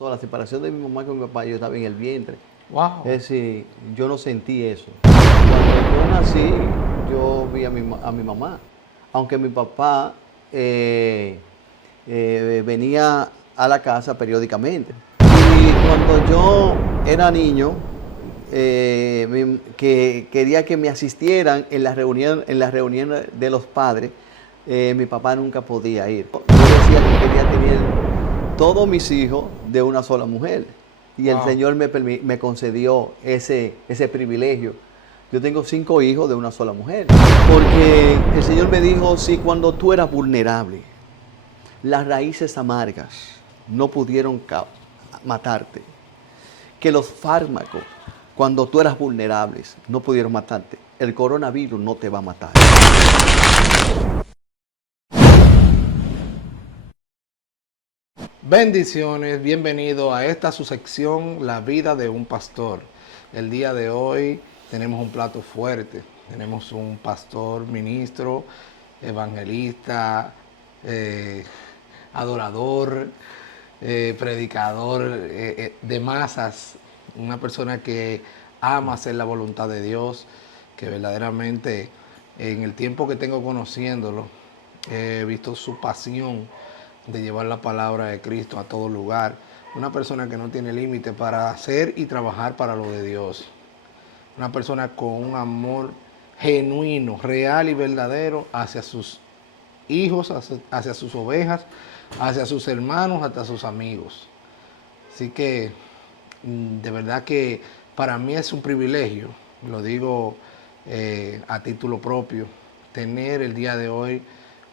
La separación de mi mamá con mi papá, yo estaba en el vientre. Wow. Es decir, yo no sentí eso. Cuando yo nací, yo vi a mi mamá. Aunque mi papá venía a la casa periódicamente. Y cuando yo era niño, que quería que me asistieran en la reunión de los padres, mi papá nunca podía ir. Yo decía que quería tener todos mis hijos de una sola mujer. Y el Wow. Señor me concedió ese privilegio. Yo tengo 5 hijos de una sola mujer. Porque el Señor me dijo, si cuando tú eras vulnerable, las raíces amargas no pudieron matarte, que los fármacos, cuando tú eras vulnerable, no pudieron matarte, el coronavirus no te va a matar. Bendiciones, bienvenido a esta su sección, La vida de un pastor. El día de hoy tenemos un plato fuerte. Tenemos un pastor, ministro, evangelista, adorador, predicador de masas. Una persona que ama hacer la voluntad de Dios, que verdaderamente en el tiempo que tengo conociéndolo, he visto su pasión de llevar la palabra de Cristo a todo lugar. Una persona que no tiene límite para hacer y trabajar para lo de Dios. Una persona con un amor genuino, real y verdadero hacia sus hijos, hacia sus ovejas, hacia sus hermanos, hasta sus amigos. Así que de verdad que para mí es un privilegio, lo digo a título propio, tener el día de hoy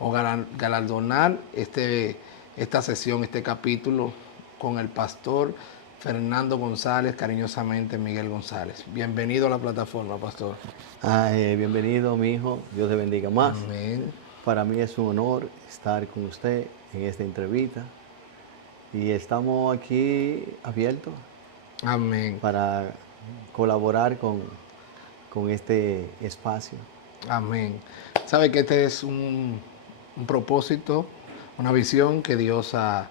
o galardonar esta sesión, este capítulo con el pastor Fernando González, cariñosamente Miguel González. Bienvenido a la plataforma, pastor. Bienvenido, mi hijo. Dios te bendiga más. Amén. Para mí es un honor estar con usted en esta entrevista. Y estamos aquí abiertos Amén. para colaborar con este espacio. Amén. Sabe que este es un propósito, una visión que Dios ha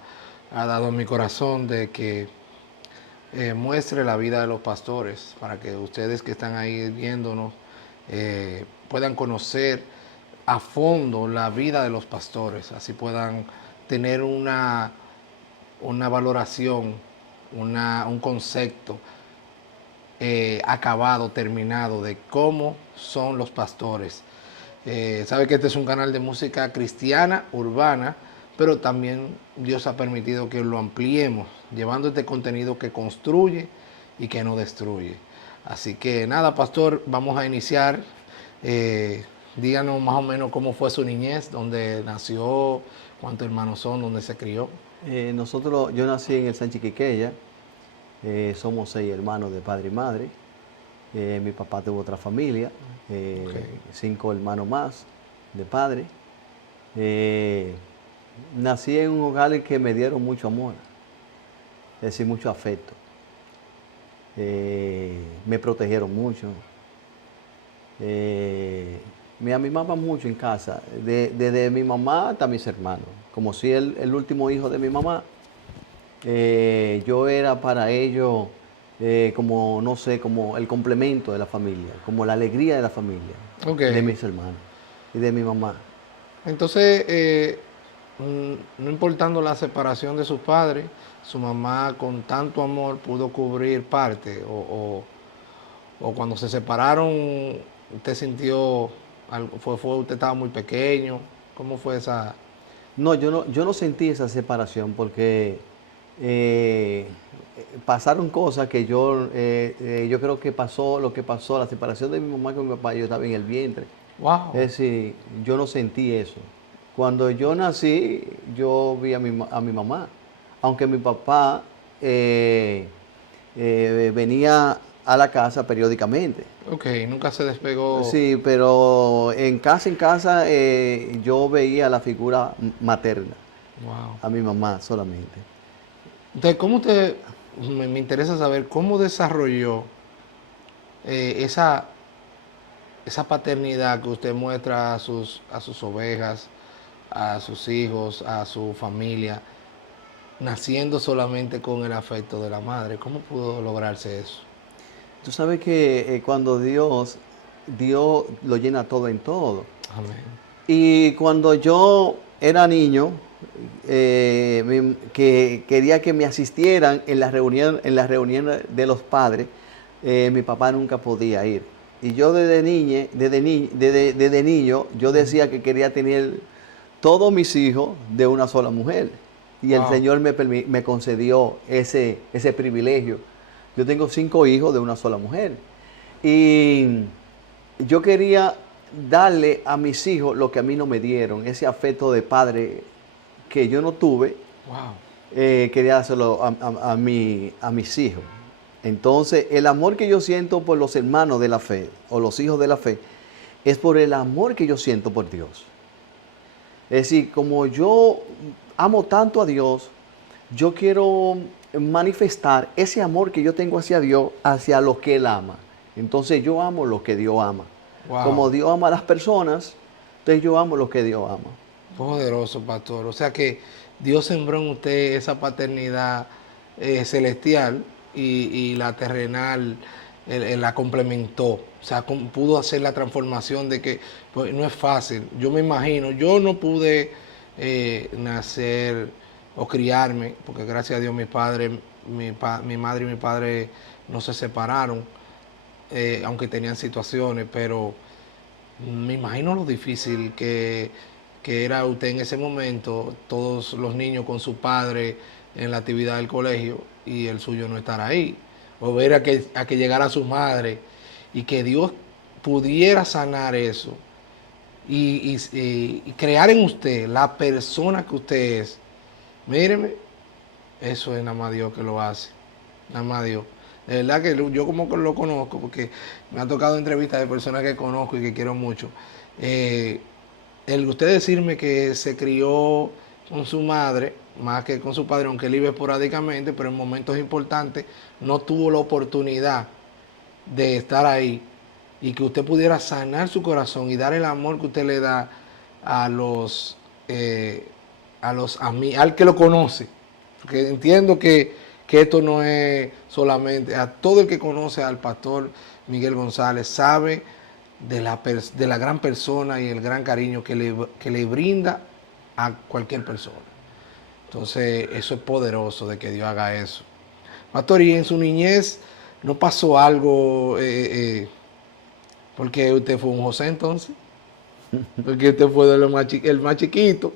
dado en mi corazón de que muestre la vida de los pastores para que ustedes que están ahí viéndonos puedan conocer a fondo la vida de los pastores, así puedan tener una valoración, un concepto acabado, terminado de cómo son los pastores. Sabe que este es un canal de música cristiana, urbana, pero también Dios ha permitido que lo ampliemos, llevando este contenido que construye y que no destruye. Así que nada, pastor, vamos a iniciar. Díganos más o menos cómo fue su niñez, dónde nació, cuántos hermanos son, dónde se crió. Yo nací en el Sánchez Quiqueya. Somos 6 hermanos de padre y madre. Mi papá tuvo otra familia, Okay. 5 hermanos más de padre. Nací en un hogar en que me dieron mucho amor, es decir, mucho afecto. Me protegieron mucho. Me amimaban mucho en casa, desde mi mamá hasta mis hermanos. Como si el último hijo de mi mamá, yo era para ellos como, no sé, como el complemento de la familia, como la alegría de la familia, de Ok. mis hermanos y de mi mamá. Entonces, no importando la separación de sus padres, su mamá con tanto amor pudo cubrir parte, o cuando se separaron, usted sintió algo, usted estaba muy pequeño, ¿cómo fue esa? No, yo no sentí esa separación porque eh, pasaron cosas que yo creo que pasó lo que pasó, la separación de mi mamá con mi papá, yo estaba en el vientre. Es Wow. decir, yo no sentí eso. Cuando yo nací, yo vi a mi mamá. Aunque mi papá venía a la casa periódicamente. Ok, nunca se despegó. Sí, pero en casa, yo veía la figura materna, Wow. a mi mamá solamente. Entonces, ¿cómo usted, me interesa saber cómo desarrolló esa, esa paternidad que usted muestra a sus ovejas, a sus hijos, a su familia? naciendo solamente con el afecto de la madre. ¿Cómo pudo lograrse eso? Tú sabes que cuando Dios lo llena todo en todo. Amén. Y cuando yo era niño, que quería que me asistieran en la reunión de los padres, mi papá nunca podía ir. Y yo desde niño, yo decía que quería tener todos mis hijos de una sola mujer. Y el Wow. Señor me concedió ese privilegio. Yo tengo 5 hijos de una sola mujer. Y yo quería darle a mis hijos lo que a mí no me dieron, ese afecto de padre que yo no tuve, Wow. quería dárselo a mis hijos. Entonces, el amor que yo siento por los hermanos de la fe, o los hijos de la fe, es por el amor que yo siento por Dios. Es decir, como yo amo tanto a Dios, yo quiero manifestar ese amor que yo tengo hacia Dios, hacia lo que Él ama. Entonces yo amo lo que Dios ama. Wow. Como Dios ama a las personas, entonces yo amo lo que Dios ama. Poderoso, pastor. O sea que Dios sembró en usted esa paternidad celestial y la terrenal la complementó. O sea, pudo hacer la transformación de que pues, no es fácil. Yo me imagino, yo no pude nacer o criarme, porque gracias a Dios mis padres, mi madre y mi padre no se separaron, aunque tenían situaciones, pero me imagino lo difícil que era usted en ese momento, todos los niños con su padre en la actividad del colegio y el suyo no estar ahí. O ver a que llegara su madre y que Dios pudiera sanar eso y crear en usted la persona que usted es. Míreme, eso es nada más Dios que lo hace. Nada más Dios. De verdad que yo como que lo conozco, porque me ha tocado entrevistas de personas que conozco y que quiero mucho. El usted decirme que se crió con su madre, más que con su padre, aunque él iba esporádicamente, pero en momentos importantes no tuvo la oportunidad de estar ahí y que usted pudiera sanar su corazón y dar el amor que usted le da a al que lo conoce. Porque entiendo que esto no es solamente, a todo el que conoce al pastor Miguel González sabe de la gran persona y el gran cariño que le brinda a cualquier persona. Entonces, eso es poderoso de que Dios haga eso. Pastor, ¿y en su niñez no pasó algo, porque usted fue un José entonces? Porque usted fue el más chiquito,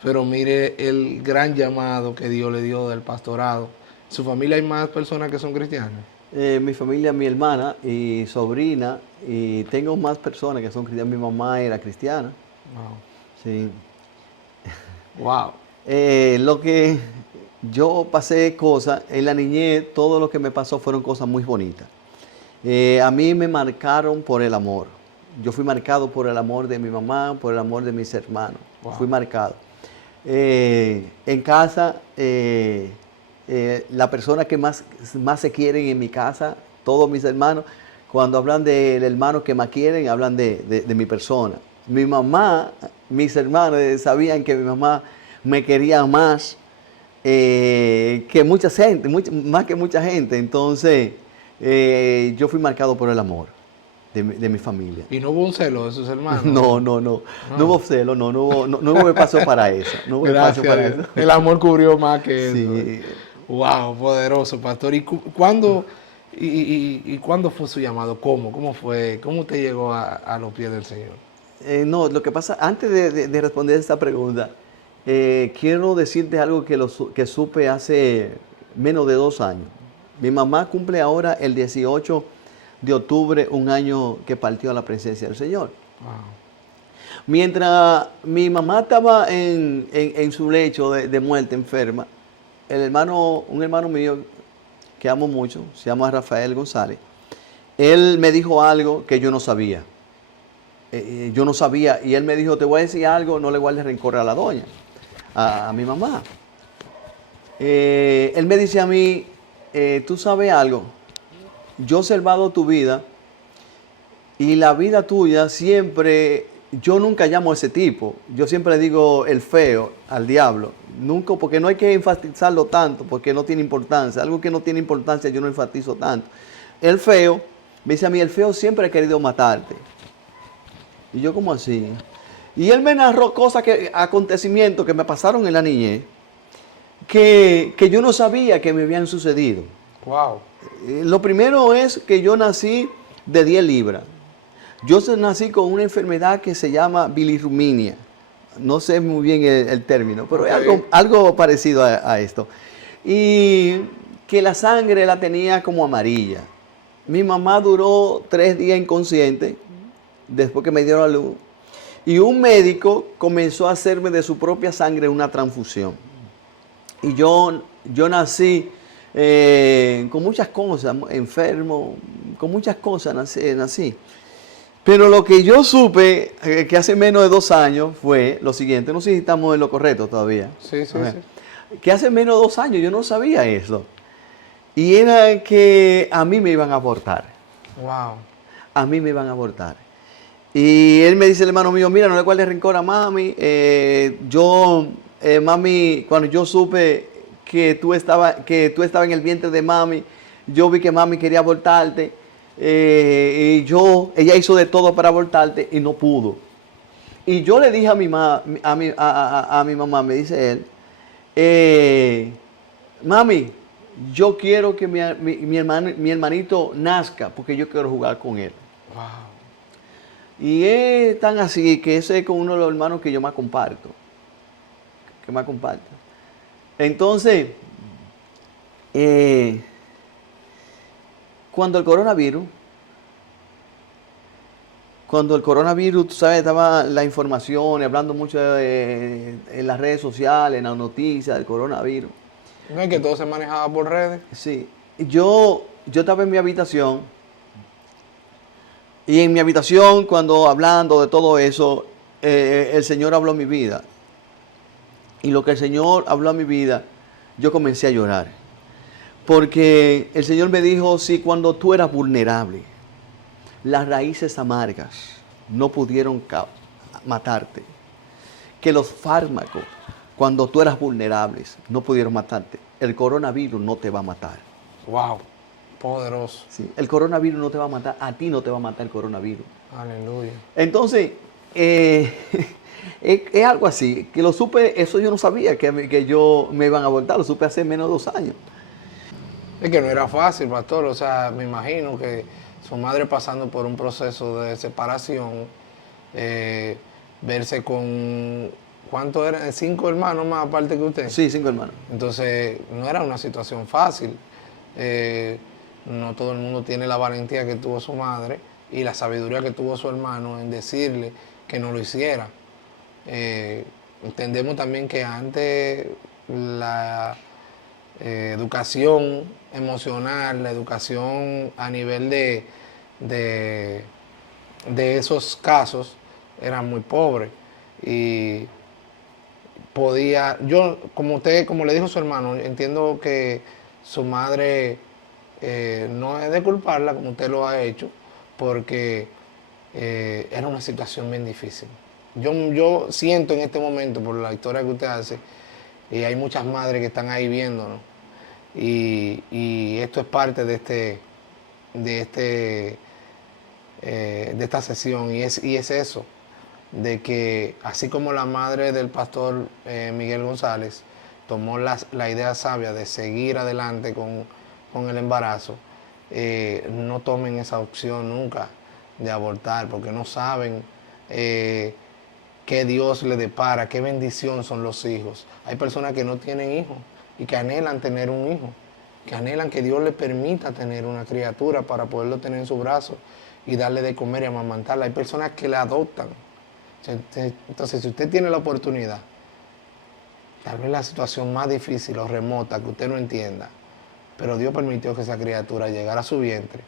pero mire el gran llamado que Dios le dio del pastorado. ¿En su familia hay más personas que son cristianas? Mi familia, mi hermana y sobrina, y tengo más personas que son cristianas. Mi mamá era cristiana. Wow. Sí. Wow. Lo que yo pasé cosas, en la niñez, todo lo que me pasó fueron cosas muy bonitas. A mí me marcaron por el amor. Yo fui marcado por el amor de mi mamá, por el amor de mis hermanos. Wow. Fui marcado. En casa, la persona que más se quieren en mi casa, todos mis hermanos, cuando hablan del hermano que más quieren, hablan de mi persona. Mi mamá, mis hermanos sabían que mi mamá me quería más que mucha gente, más que mucha gente. Entonces, yo fui marcado por el amor de mi familia. ¿Y no hubo un celo de sus hermanos? No hubo celo, no hubo espacio para eso. No hubo espacio para eso. El amor cubrió más que Sí. eso. Wow, poderoso, pastor. ¿Y cuándo, cuándo fue su llamado? ¿Cómo fue? ¿Cómo usted llegó a los pies del Señor? No, lo que pasa, antes de responder esta pregunta, quiero decirte algo que supe hace menos de 2 años. Mi mamá cumple ahora el 18 de octubre, un año que partió a la presencia del Señor. Wow. Mientras mi mamá estaba en su lecho de muerte, enferma, un hermano mío que amo mucho, se llama Rafael González, él me dijo algo que yo no sabía. Yo no sabía, y él me dijo, te voy a decir algo, no le guardes rencor a la doña, a mi mamá. Él me dice a mí, tú sabes algo, yo he observado tu vida y la vida tuya siempre yo nunca llamo a ese tipo. Yo siempre le digo el feo al diablo. Nunca, porque no hay que enfatizarlo tanto, porque no tiene importancia. Algo que no tiene importancia yo no enfatizo tanto. El feo, me dice a mí, el feo siempre ha querido matarte. Y yo, ¿cómo así? Y él me narró cosas, acontecimientos que me pasaron en la niñez, que yo no sabía que me habían sucedido. Wow. Lo primero es que yo nací de 10 libras. Yo nací con una enfermedad que se llama bilirrubinemia. No sé muy bien el término, pero es algo parecido a esto. Y que la sangre la tenía como amarilla. Mi mamá duró 3 días inconsciente después que me dieron a luz. Y un médico comenzó a hacerme de su propia sangre una transfusión. Y yo nací con muchas cosas, enfermo, con muchas cosas nací. Pero lo que yo supe, que hace menos de 2 años, fue lo siguiente. No sé si estamos en lo correcto todavía. Sí. Que hace menos de 2 años yo no sabía eso. Y era que a mí me iban a abortar. Wow. A mí me iban a abortar. Y él me dice, el hermano mío, mira, no le guardes rencor a mami. Mami, cuando yo supe que tú estabas en el vientre de mami, yo vi que mami quería abortarte. Ella hizo de todo para abortarte y no pudo. Y yo le dije a mi mamá, me dice él, mami, yo quiero que mi hermanito nazca porque yo quiero jugar con él. Wow. Y es tan así que ese es con uno de los hermanos que yo más comparto. Entonces, cuando el coronavirus, tú sabes, estaba la información, hablando mucho en las redes sociales, en las noticias del coronavirus. No es que todo se manejaba por redes. Sí, yo estaba en mi habitación y en mi habitación cuando hablando de todo eso, el Señor habló a mi vida. Y lo que el Señor habló a mi vida, yo comencé a llorar. Porque el Señor me dijo, si cuando tú eras vulnerable, las raíces amargas no pudieron matarte, que los fármacos, cuando tú eras vulnerable, no pudieron matarte, el coronavirus no te va a matar. Wow, poderoso. Sí, el coronavirus no te va a matar, a ti no te va a matar el coronavirus. Aleluya. Entonces, es algo así, que lo supe, eso yo no sabía que yo me iban a abortar, lo supe hace menos de 2 años. Es que no era fácil, pastor. O sea, me imagino que su madre pasando por un proceso de separación, verse con, ¿cuántos eran? 5 hermanos más aparte que usted. Sí, 5 hermanos. Entonces, no era una situación fácil. No todo el mundo tiene la valentía que tuvo su madre y la sabiduría que tuvo su hermano en decirle que no lo hiciera. Entendemos también que antes la educación emocional, la educación a nivel de esos casos era muy pobre y yo como le dijo su hermano, entiendo que su madre no es de culparla como usted lo ha hecho, porque era una situación bien difícil. Yo siento en este momento, por la historia que usted hace, y hay muchas madres que están ahí viéndonos, y esto es parte de esta sesión, y es eso, de que así como la madre del pastor Miguel González tomó la idea sabia de seguir adelante con el embarazo, no tomen esa opción nunca de abortar, porque no saben qué Dios le depara, qué bendición son los hijos. Hay personas que no tienen hijos y que anhelan tener un hijo, que anhelan que Dios le permita tener una criatura para poderlo tener en su brazo y darle de comer y amamantarla. Hay personas que la adoptan. Entonces, si usted tiene la oportunidad, tal vez la situación más difícil o remota que usted no entienda, pero Dios permitió que esa criatura llegara a su vientre,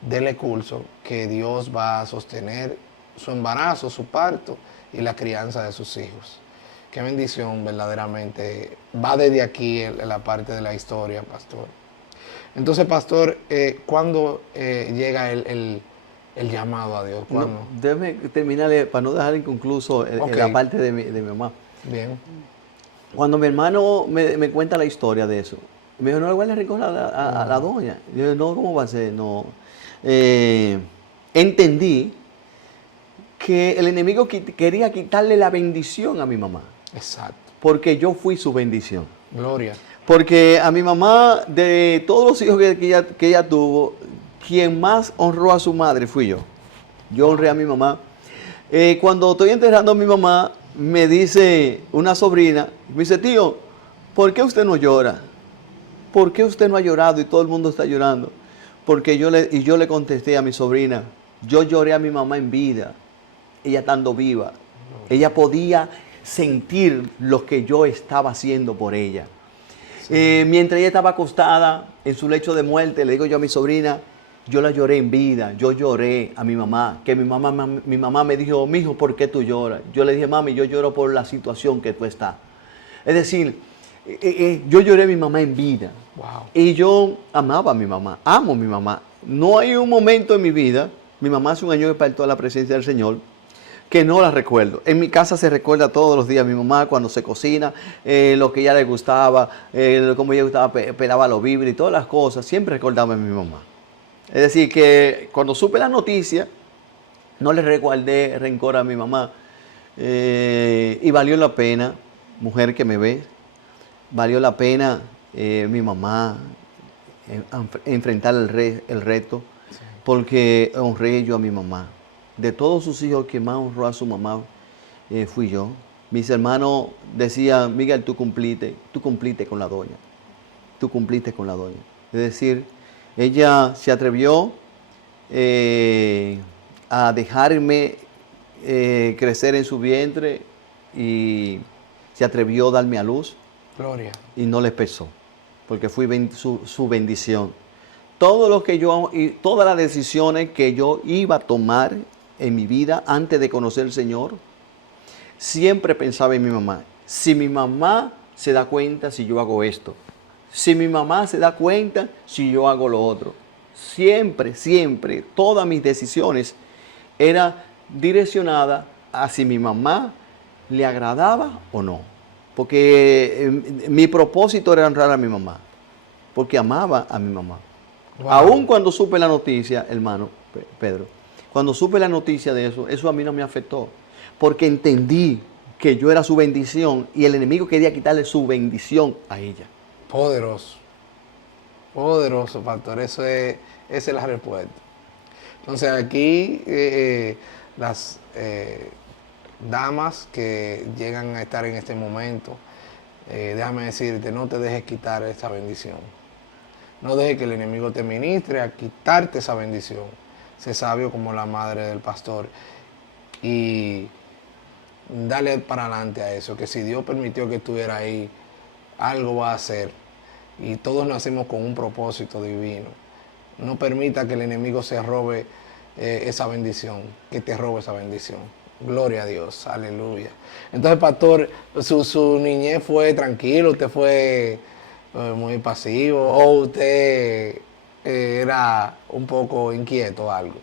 dele curso, que Dios va a sostener su embarazo, su parto y la crianza de sus hijos. Qué bendición verdaderamente. Va desde aquí en la parte de la historia, pastor. Entonces, pastor, ¿cuándo llega el llamado a Dios? No, ¿Cuándo? déjame terminar para no dejar inconcluso Ok. la parte de mi mamá. Bien. Cuando mi hermano me cuenta la historia de eso, me dijo, no le guardes rencor a la doña. Yo, no, ¿cómo va a ser? No. Entendí que el enemigo quería quitarle la bendición a mi mamá, Exacto. porque yo fui su bendición. Gloria. Porque a mi mamá, de todos los hijos que ella tuvo, quien más honró a su madre fui yo. Yo honré a mi mamá. Cuando estoy enterrando a mi mamá, me dice una sobrina, me dice, tío, ¿por qué usted no llora? ¿Por qué usted no ha llorado y todo el mundo está llorando? Porque yo le contesté a mi sobrina, yo lloré a mi mamá en vida, ella estando viva. Ella podía sentir lo que yo estaba haciendo por ella. Mientras ella estaba acostada en su lecho de muerte, le digo yo a mi sobrina, yo la lloré en vida, yo lloré a mi mamá, que mi mamá me dijo, mijo, ¿por qué tú lloras? Yo le dije, mami, yo lloro por la situación que tú estás. Es decir, yo lloré a mi mamá en vida. Wow. Y yo amaba a mi mamá, amo a mi mamá. No hay un momento en mi vida, mi mamá hace un año que partió a la presencia del Señor, que no la recuerdo. En mi casa se recuerda todos los días a mi mamá cuando se cocina, lo que ella le gustaba, cómo ella gustaba, pelaba los víveres y todas las cosas. Siempre recordaba a mi mamá. Es decir, que cuando supe la noticia, no le reguardé rencor a mi mamá. Y valió la pena, mujer que me ve, valió la pena mi mamá enfrentar el reto, porque honré yo a mi mamá. De todos sus hijos, que más honró a su mamá fui yo. Mis hermanos decían, Miguel, tú cumpliste con la doña. Tú cumpliste con la doña. Es decir, ella se atrevió a dejarme crecer en su vientre y se atrevió a darme a luz Gloria. y no le pesó, porque fui su bendición. Todo lo que yo y todas las decisiones que yo iba a tomar en mi vida antes de conocer al Señor, siempre pensaba en mi mamá. Si mi mamá se da cuenta si yo hago esto, si mi mamá se da cuenta si yo hago lo otro, siempre, siempre, todas mis decisiones eran direccionadas a si mi mamá le agradaba o no. Porque mi propósito era honrar a mi mamá, porque amaba a mi mamá. Wow. Aún cuando supe la noticia, hermano Pedro, cuando supe la noticia de eso a mí no me afectó, porque entendí que yo era su bendición y el enemigo quería quitarle su bendición a ella. Poderoso. Poderoso, pastor. Esa es la respuesta. Entonces aquí las damas que llegan a estar en este momento, déjame decirte, no te dejes quitar esa bendición. No dejes que el enemigo te ministre a quitarte esa bendición. Sé sabio como la madre del pastor y dale para adelante a eso, que si Dios permitió que estuviera ahí, algo va a hacer. Y todos nacimos con un propósito divino. No permita que el enemigo se robe esa bendición, que te robe esa bendición. Gloria a Dios, aleluya. Entonces, pastor, su niñez fue tranquilo, usted fue muy pasivo, o usted era un poco inquieto o algo.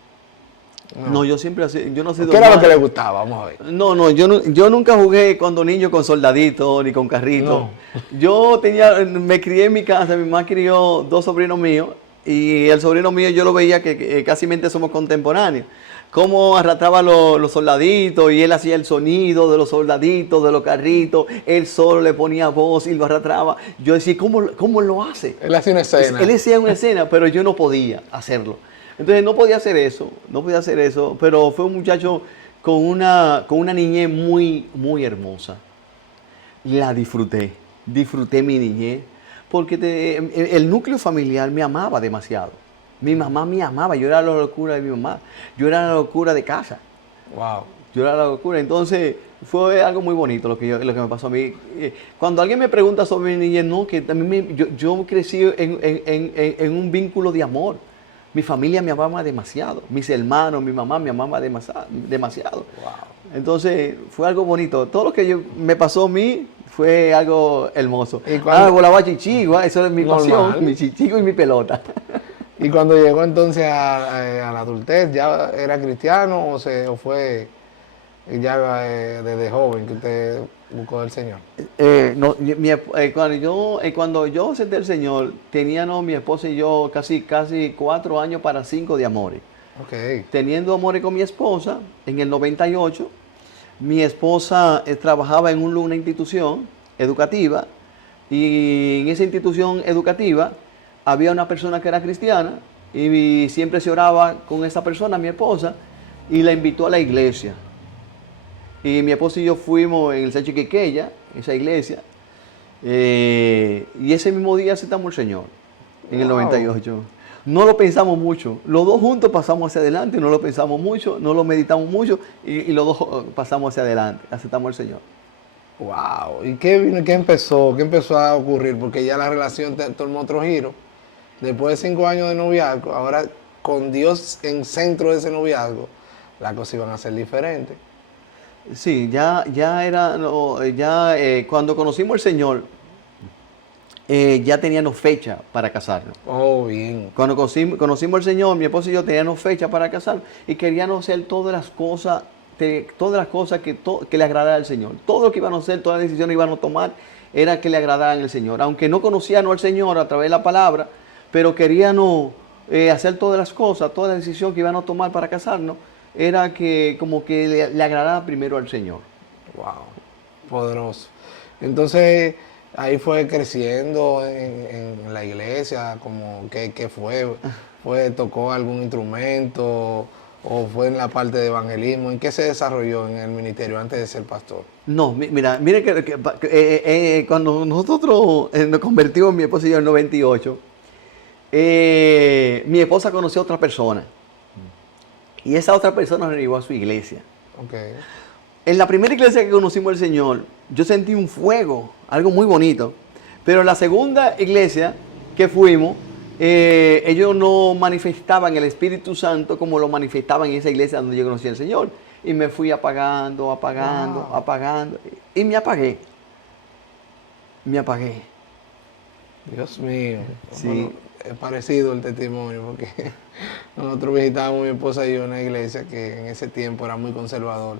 No, yo siempre yo no he sido ¿Qué era lo mal. que le gustaba? Vamos a ver. No, yo nunca jugué cuando niño con soldaditos ni con carritos. No. Yo me crié en mi casa, mi mamá crió dos sobrinos míos y el sobrino mío yo lo veía que casi somos contemporáneos. Cómo arrastraba los soldaditos y él hacía el sonido de los soldaditos, de los carritos, él solo le ponía voz y lo arrastraba. Yo decía, ¿cómo lo hace? Él hacía una escena. Él hacía una escena, pero yo no podía hacerlo. Entonces no podía hacer eso, pero fue un muchacho con una niñez muy, muy hermosa. La disfruté mi niñez, porque el núcleo familiar me amaba demasiado. Mi mamá me amaba, yo era la locura de mi mamá, yo era la locura de casa. Wow. Yo era la locura, entonces fue algo muy bonito lo que me pasó a mí. Cuando alguien me pregunta sobre mi niñez, no, que también yo crecí en un vínculo de amor. Mi familia me amaba demasiado, mis hermanos, mi mamá me amaba demasiado. Wow. Entonces fue algo bonito. Todo lo que me pasó a mí fue algo hermoso. ¿Y cuando- Volaba chichigo, eso es mi Normal. pasión, mi chichigo y mi pelota. Y cuando llegó entonces a la adultez, ¿ya era cristiano o fue ya desde joven que usted buscó al Señor? No, cuando yo acepté al Señor, teníamos mi esposa y yo casi 4 años para 5 de amores. Ok. Teniendo amores con mi esposa, en el 98, mi esposa trabajaba en una institución educativa y en esa institución educativa había una persona que era cristiana y siempre se oraba con esa persona, mi esposa, y la invitó a la iglesia. Y mi esposa y yo fuimos en el Sánchez Quiqueya, esa iglesia, y ese mismo día aceptamos al Señor, en el Wow. 98. No lo pensamos mucho, los dos juntos pasamos hacia adelante, no lo pensamos mucho, no lo meditamos mucho, y los dos pasamos hacia adelante, aceptamos al Señor. Wow. ¿Y qué vino, qué empezó a ocurrir? Porque ya la relación tomó otro giro. Después de 5 años de noviazgo, ahora con Dios en centro de ese noviazgo, las cosas iban a ser diferentes. Sí, ya era, no, cuando conocimos al Señor, ya teníamos fecha para casarnos. Oh, bien. Cuando conocimos al Señor, mi esposo y yo teníamos fecha para casarnos y queríamos hacer todas las cosas que le agradaran al Señor. Todo lo que íbamos a hacer, todas las decisiones que íbamos a tomar, era que le agradaran al Señor. Aunque no conocíamos al Señor a través de la palabra, pero queríamos hacer todas las cosas, todas las decisiones que íbamos a tomar para casarnos, era que como que le agradara primero al Señor. Wow. Poderoso. Entonces, ahí fue creciendo en la iglesia, como que tocó algún instrumento o fue en la parte de evangelismo. ¿En qué se desarrolló en el ministerio antes de ser pastor? No, mire cuando nosotros nos convertimos, mi esposa y yo, en 98, mi esposa conoció a otra persona. Y esa otra persona nos llevó a su iglesia. Okay. En la primera iglesia que conocimos al Señor, yo sentí un fuego, algo muy bonito. Pero en la segunda iglesia que fuimos, ellos no manifestaban el Espíritu Santo como lo manifestaban en esa iglesia donde yo conocí al Señor. Y me fui apagando, Wow. apagando. Y me apagué. Me apagué. Dios mío. Sí. Bueno, es parecido el testimonio porque nosotros visitábamos mi esposa y yo una iglesia que en ese tiempo era muy conservador.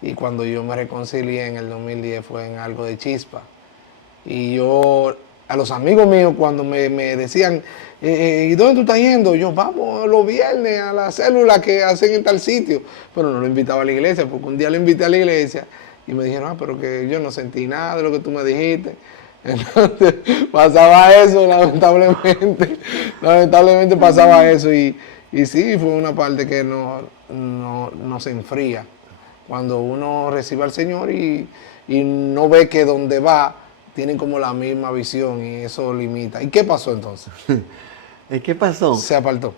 Y cuando yo me reconcilié en el 2010 fue en algo de chispa. Y yo, a los amigos míos cuando me decían, ¿y dónde tú estás yendo? Yo, vamos los viernes a la célula que hacen en tal sitio. Pero no lo invitaba a la iglesia, porque un día lo invité a la iglesia y me dijeron, pero que yo no sentí nada de lo que tú me dijiste. Entonces pasaba eso, lamentablemente pasaba eso y sí, fue una parte que no se enfría. Cuando uno recibe al Señor y no ve que donde va tienen como la misma visión y eso limita. ¿Y qué pasó entonces? ¿Qué pasó? Se apartó.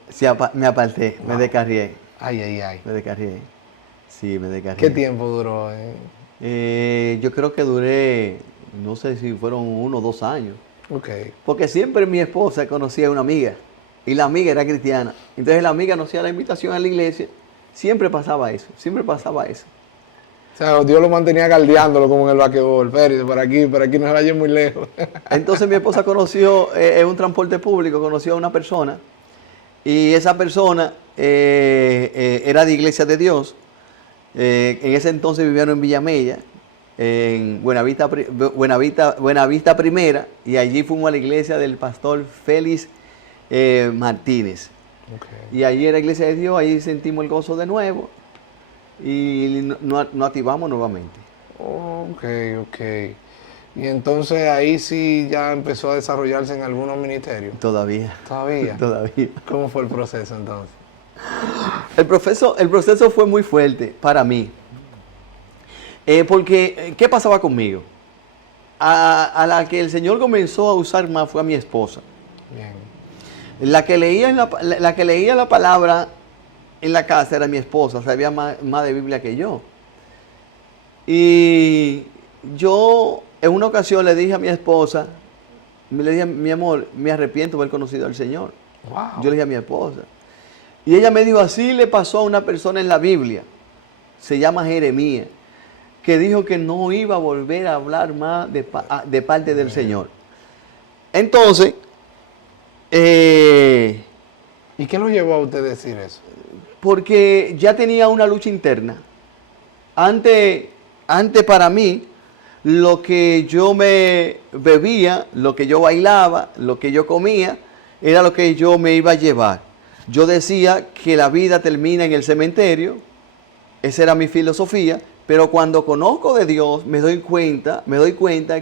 Me aparté, Wow. me descarrié. Ay, ay, ay. Me descarrié. Sí, me descarrié. ¿Qué tiempo duró? Yo creo que duré, no sé si fueron 1 o 2 años. Ok. Porque siempre mi esposa conocía a una amiga. Y la amiga era cristiana. Entonces la amiga nos hacía la invitación a la iglesia. Siempre pasaba eso, siempre pasaba eso. O sea, Dios lo mantenía galdeándolo como en el basquetbol. Espérate, por aquí no se vaya muy lejos. Entonces mi esposa conoció en un transporte público, conoció a una persona. Y esa persona era de Iglesia de Dios. En ese entonces vivían en Villamella, en Buenavista Primera, y allí fuimos a la iglesia del pastor Félix Martínez. Okay. Y allí era la iglesia de Dios, allí sentimos el gozo de nuevo y nos activamos nuevamente. Ok, ok. Y entonces ahí sí ya empezó a desarrollarse en algunos ministerios. Todavía. ¿Todavía? Todavía. ¿Cómo fue el proceso entonces? El proceso fue muy fuerte para mí. Porque, ¿qué pasaba conmigo? A la que el Señor comenzó a usar más fue a mi esposa. Bien. La que leía la palabra en la casa era mi esposa, sabía más de Biblia que yo. Y yo en una ocasión le dije a mi esposa, le dije, mi amor, me arrepiento de haber conocido al Señor. Wow. Yo le dije a mi esposa. Y ella me dijo, así le pasó a una persona en la Biblia, se llama Jeremías, que dijo que no iba a volver a hablar más de parte del Señor. Entonces, ¿Y qué lo llevó a usted a decir eso? Porque ya tenía una lucha interna. Antes para mí, lo que yo me bebía, lo que yo bailaba, lo que yo comía, era lo que yo me iba a llevar. Yo decía que la vida termina en el cementerio, esa era mi filosofía, pero cuando conozco de Dios me doy cuenta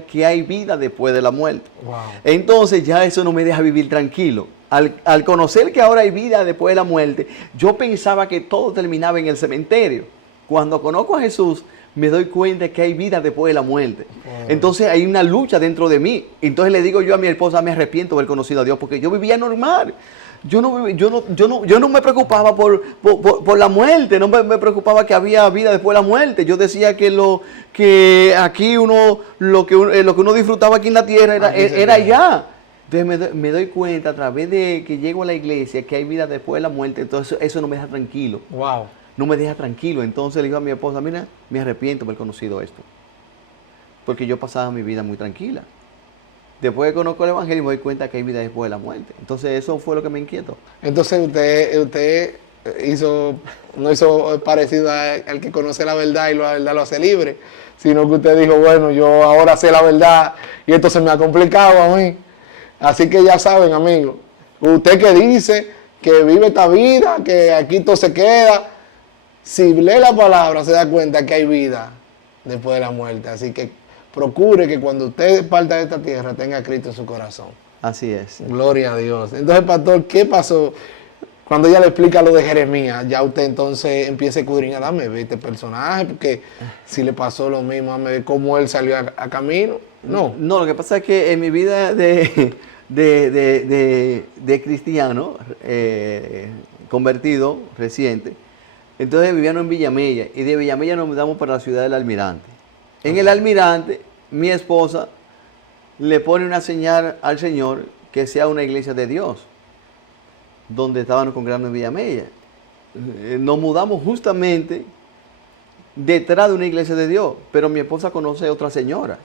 que hay vida después de la muerte. Wow. Entonces ya eso no me deja vivir tranquilo. Al conocer que ahora hay vida después de la muerte, yo pensaba que todo terminaba en el cementerio. Cuando conozco a Jesús, me doy cuenta que hay vida después de la muerte. Entonces hay una lucha dentro de mí. Entonces le digo yo a mi esposa, me arrepiento de haber conocido a Dios, porque yo vivía normal. Yo no me preocupaba por la muerte, no me preocupaba que había vida después de la muerte. Yo decía que aquí lo que uno disfrutaba aquí en la tierra era allá. Entonces me doy cuenta a través de que llego a la iglesia que hay vida después de la muerte. Entonces eso no me deja tranquilo. Wow. No me deja tranquilo. Entonces le digo a mi esposa, mira, me arrepiento de haber conocido esto. Porque yo pasaba mi vida muy tranquila. Después que conozco el evangelio me doy cuenta que hay vida después de la muerte. Entonces eso fue lo que me inquietó. Entonces usted no hizo parecido al que conoce la verdad y la verdad lo hace libre, sino que usted dijo, bueno, yo ahora sé la verdad y esto se me ha complicado a mí. Así que ya saben, amigos, usted que dice que vive esta vida, que aquí todo se queda, si lee la palabra se da cuenta que hay vida después de la muerte. Así que procure que cuando usted parta de esta tierra tenga a Cristo en su corazón. Así es. Gloria a Dios. Entonces, pastor, ¿qué pasó? Cuando ella le explica lo de Jeremías, ya usted entonces empieza a escudriñar, dame ver este personaje, porque si le pasó lo mismo, dame ver cómo él salió a camino. No. No, lo que pasa es que en mi vida de cristiano, convertido, reciente, entonces vivíamos en Villamella, y de Villamella nos mudamos para la ciudad del Almirante. En el Almirante, mi esposa le pone una señal al Señor que sea una iglesia de Dios, donde estábamos congregando en Villamella. Nos mudamos justamente detrás de una iglesia de Dios, pero mi esposa conoce a otra señora.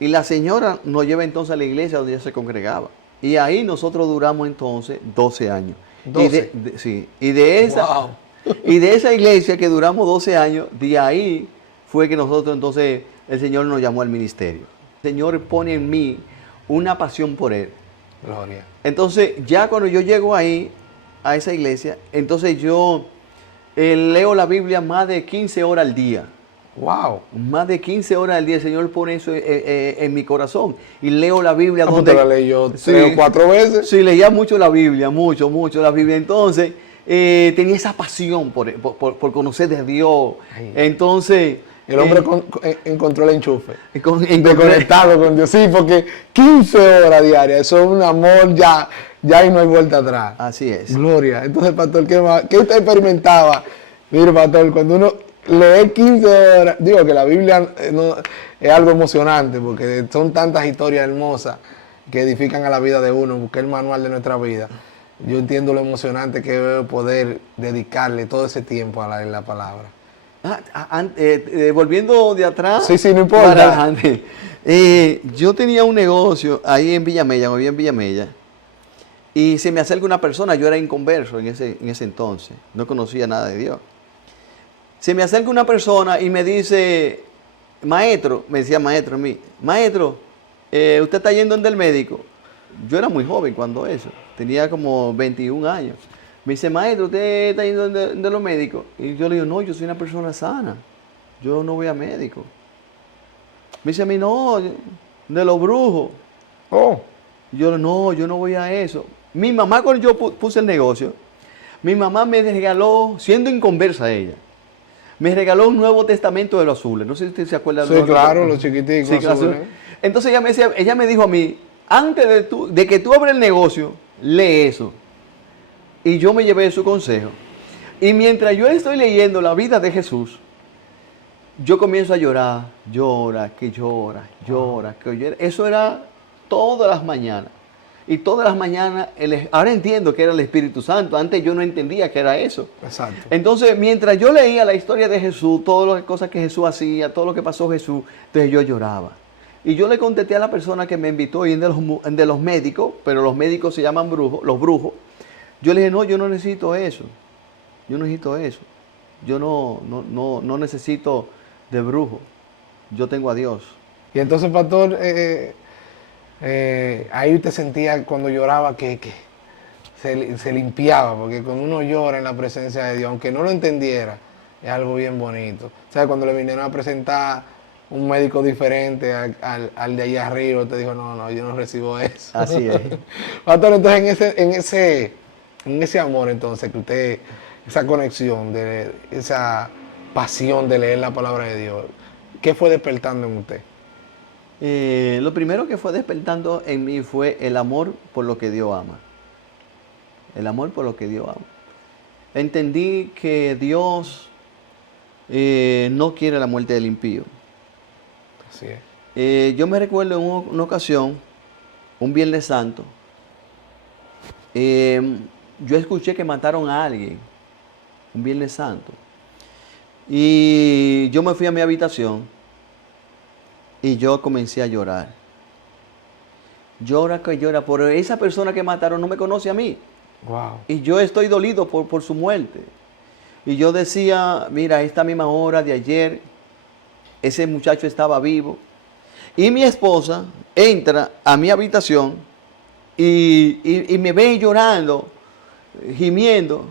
Y la señora nos lleva entonces a la iglesia donde ella se congregaba. Y ahí nosotros duramos entonces 12 años. 12. Y de esa, Wow. y de esa iglesia que duramos 12 años, de ahí fue que nosotros entonces, el Señor nos llamó al ministerio. El Señor pone en mí una pasión por Él. Gloria. Entonces, ya cuando yo llego ahí, a esa iglesia, entonces yo leo la Biblia más de 15 horas al día. Wow. Más de 15 horas al día. El Señor pone eso en mi corazón. Y leo la Biblia ¿Usted la leyó 3 o 4 veces? Sí, leía mucho la Biblia, mucho la Biblia. Entonces, tenía esa pasión por conocer de Dios. Ay. Entonces... El hombre encontró el enchufe. encontré- Conectado con Dios. Sí, porque 15 horas diarias, eso es un amor ya y no hay vuelta atrás. Así es. Gloria. Entonces, pastor, ¿qué usted experimentaba? Mire, pastor, cuando uno lee 15 horas, digo que la Biblia es algo emocionante, porque son tantas historias hermosas que edifican a la vida de uno, buscar el manual de nuestra vida. Yo entiendo lo emocionante que es poder dedicarle todo ese tiempo a la palabra. Volviendo de atrás. Sí, no importa. para adelante. Yo tenía un negocio ahí en Villamella, vivía en Villamella, y se me acerca una persona, yo era inconverso en ese entonces, no conocía nada de Dios. Se me acerca una persona y me dice, maestro, me decía maestro a mí, maestro, ¿usted está yendo donde el médico? Yo era muy joven cuando eso, tenía como 21 años. Me dice, maestro, ¿usted está yendo donde los médicos? Y yo le digo, no, yo soy una persona sana, yo no voy a médico. Me dice a mí, no, de los brujos. Oh, Yo no voy a eso. Mi mamá, cuando yo puse el negocio, mi mamá me regaló, siendo inconversa ella, me regaló un Nuevo Testamento de los azules. No sé si usted se acuerda. sí, claro, los chiquiticos. Sí, azules. Entonces ella me dijo a mí, antes de que tú abres el negocio, lee eso. Y yo me llevé su consejo. Y mientras yo estoy leyendo la vida de Jesús, yo comienzo a llorar, llora. Eso era todas las mañanas. Y todas las mañanas, ahora entiendo que era el Espíritu Santo. Antes yo no entendía que era eso. Exacto. Entonces, mientras yo leía la historia de Jesús, todas las cosas que Jesús hacía, todo lo que pasó Jesús, entonces yo lloraba. Y yo le contesté a la persona que me invitó, y de los médicos, pero los médicos se llaman brujos, los brujos. Yo le dije, no, yo no necesito eso. Yo no necesito eso. Yo no necesito de brujo. Yo tengo a Dios. Y entonces, pastor, ahí usted sentía cuando lloraba que se limpiaba, porque cuando uno llora en la presencia de Dios, aunque no lo entendiera, es algo bien bonito. O sea, cuando le vinieron a presentar un médico diferente al de allá arriba, usted dijo, no, yo no recibo eso. Así es. Pastor, entonces en ese amor, entonces, que usted, esa conexión, esa pasión de leer la palabra de Dios, ¿qué fue despertando en usted? Lo primero que fue despertando en mí fue el amor por lo que Dios ama. El amor por lo que Dios ama. Entendí que Dios no quiere la muerte del impío. Así es. Yo me recuerdo en una ocasión, un Viernes Santo, yo escuché que mataron a alguien, un Viernes Santo. Y yo me fui a mi habitación y yo comencé a llorar. Llora que llora, pero esa persona que mataron no me conoce a mí. Wow. Y yo estoy dolido por su muerte. Y yo decía, mira, a esta misma hora de ayer, ese muchacho estaba vivo. Y mi esposa entra a mi habitación y me ve llorando, gimiendo.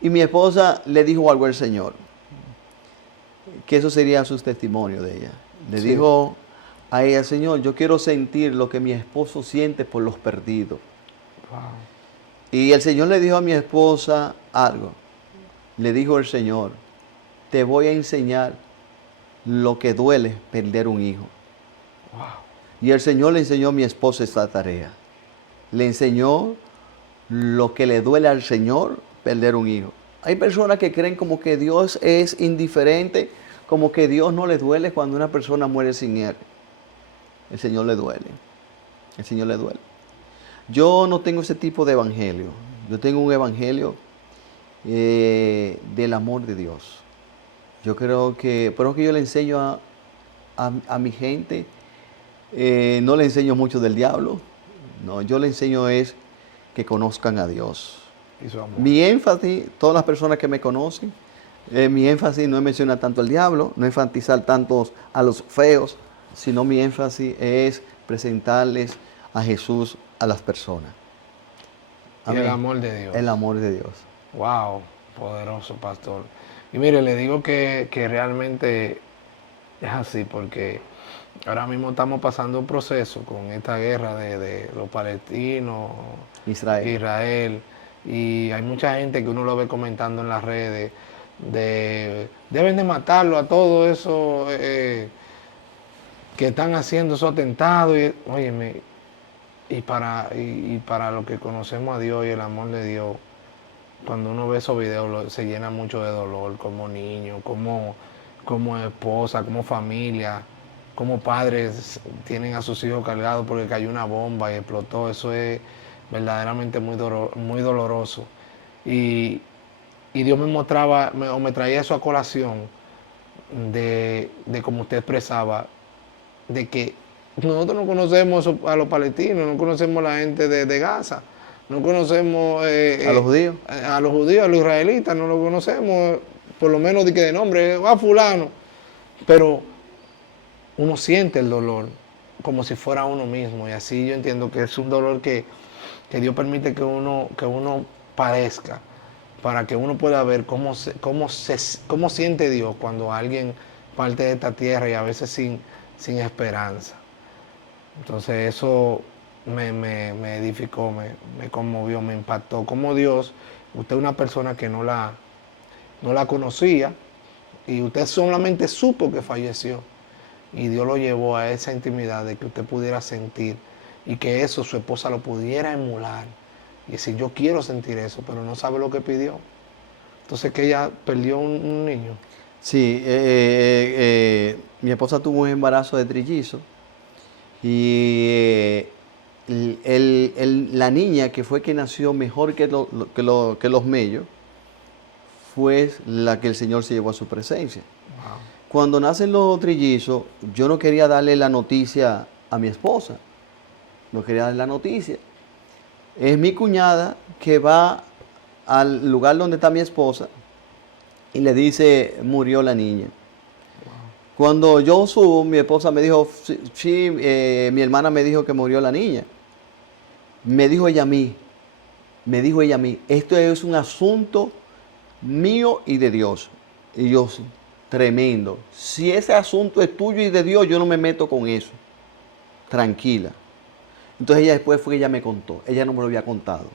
Y mi esposa le dijo algo al Señor, que eso sería su testimonio de ella. Le dijo a ella, Señor, yo quiero sentir lo que mi esposo siente por los perdidos. Wow. Y el Señor le dijo a mi esposa algo. Le dijo el Señor, te voy a enseñar lo que duele perder un hijo. Wow. Y el Señor le enseñó a mi esposa esta tarea. Le enseñó lo que le duele al Señor perder un hijo. Hay personas que creen como que Dios es indiferente, como que Dios no le duele cuando una persona muere sin Él. El Señor le duele. El Señor le duele. Yo no tengo ese tipo de evangelio. Yo tengo un evangelio del amor de Dios. Yo creo que, pero que yo le enseño a mi gente, no le enseño mucho del diablo. No, yo le enseño es que conozcan a Dios. Y su amor. Mi énfasis, todas las personas que me conocen, mi énfasis no es mencionar tanto al diablo, no enfatizar tanto a los feos, sino mi énfasis es presentarles a Jesús a las personas. Y el amor de Dios. El amor de Dios. Wow, poderoso pastor. Y mire, le digo que realmente es así, porque ahora mismo estamos pasando un proceso con esta guerra de los palestinos, Israel, y hay mucha gente que uno lo ve comentando en las redes, deben de matarlo a todo eso que están haciendo esos atentados. Y, óyeme, y para los que conocemos a Dios y el amor de Dios, cuando uno ve esos videos se llena mucho de dolor, como niño, como esposa, como familia, como padres tienen a sus hijos cargados porque cayó una bomba y explotó. Eso es verdaderamente muy doloroso. Y Dios me mostraba, o me traía eso a colación de como usted expresaba, de que nosotros no conocemos a los palestinos, no conocemos a la gente de Gaza, no conocemos a los judíos, a los israelitas, no lo conocemos, por lo menos de nombre, va fulano, pero uno siente el dolor como si fuera uno mismo, y así yo entiendo que es un dolor que Dios permite que uno padezca, para que uno pueda ver cómo siente Dios cuando alguien parte de esta tierra y a veces sin esperanza. Entonces eso me edificó, me conmovió, me impactó. Como Dios, usted es una persona que no la conocía y usted solamente supo que falleció. Y Dios lo llevó a esa intimidad de que usted pudiera sentir y que eso su esposa lo pudiera emular. Y decir, yo quiero sentir eso, pero no sabe lo que pidió. Entonces que ella perdió un niño. Sí, mi esposa tuvo un embarazo de trillizo y la niña que fue que nació mejor que los mellos fue la que el Señor se llevó a su presencia. Wow. Cuando nacen los trillizos, yo no quería darle la noticia a mi esposa, no quería darle la noticia. Es mi cuñada que va al lugar donde está mi esposa y le dice, murió la niña. Cuando yo subo, mi esposa me dijo, sí, sí, mi hermana me dijo que murió la niña. Me dijo ella a mí, esto es un asunto mío y de Dios. Y yo, tremendo. Si ese asunto es tuyo y de Dios, yo no me meto con eso. Tranquila. Entonces ella después fue que ella me contó, ella no me lo había contado,